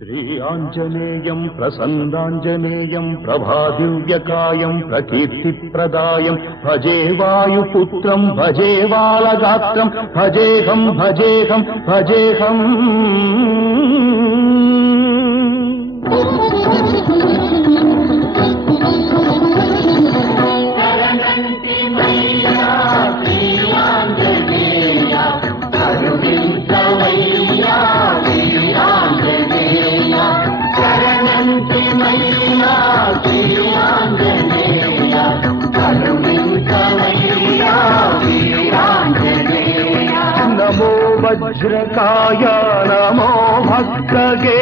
Shri Anjaneyam ప్రసన్నాంజనేయం ప్రభాదివ్యకాయం ప్రకీర్తిప్రదాయం భజే వాయుపుత్రం భజే బాలగాత్రం భజేహం భజేహం భజేహం. నమో వజ్రకాయ నమో భక్తగే